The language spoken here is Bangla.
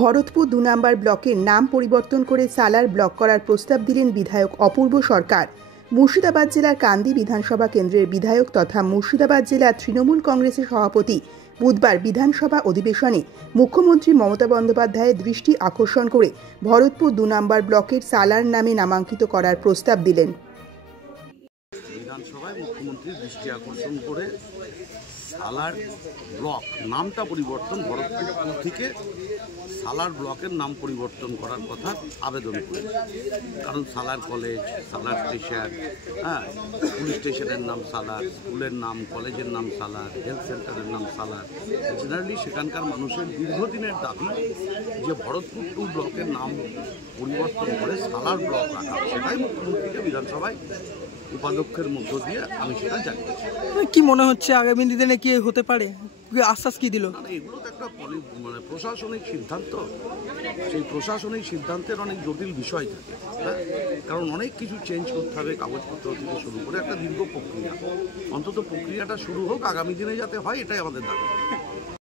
ভরতপুর ২ নম্বর ব্লকের নাম পরিবর্তন করে সালার ব্লক করার প্রস্তাব দিলেন বিধায়ক অপূর্ব সরকার। মুর্শিদাবাদ জেলার কান্দি বিধানসভা কেন্দ্রের বিধায়ক তথা মুর্শিদাবাদ জেলা তৃণমূল কংগ্রেসের সভাপতি বুধবার বিধানসভা অধিবেশনে মুখ্যমন্ত্রী মমতা বন্দ্যোপাধ্যায়ের দৃষ্টি আকর্ষণ করে ভরতপুর ২ নম্বর ব্লকের সালার নামে নামাঙ্কিত করার প্রস্তাব দিলেন। বিধানসভায় মুখ্যমন্ত্রীর দৃষ্টি আকর্ষণ করে সালার ব্লক নামটা পরিবর্তন, ভরতপুর থেকে সালার ব্লকের নাম পরিবর্তন করার কথা আবেদন করে। কারণ সালার কলেজ, সালার স্টেশন, পুলিশ স্টেশনের নাম সালার, স্কুলের নাম, কলেজের নাম সালার, হেলথ সেন্টারের নাম সালার। জেনারেলি সেখানকার মানুষের দীর্ঘদিনের দাবি যে ভরতপুর 2 ব্লকের নাম পরিবর্তন করে সালার ব্লক রাখা। সেটাই মুখ্যমন্ত্রীকে বিধানসভায় উপাধ্যক্ষের মধ্য দিয়ে আমি সেটা জানিয়েছি। কি মনে হচ্ছে আগামী দিনে কি হতে পারে, আশ্বাস কি দিল? এগুলো তো একটা প্রশাসনিক সিদ্ধান্ত। সেই প্রশাসনিক সিদ্ধান্তের অনেক জটিল বিষয় থাকে, কারণ অনেক কিছু চেঞ্জ করতে হবে, কাগজপত্র থেকে শুরু করে একটা দীর্ঘ প্রক্রিয়া। অন্তত প্রক্রিয়াটা শুরু হোক, আগামী দিনে যাতে হয়, এটাই আমাদের দাবি।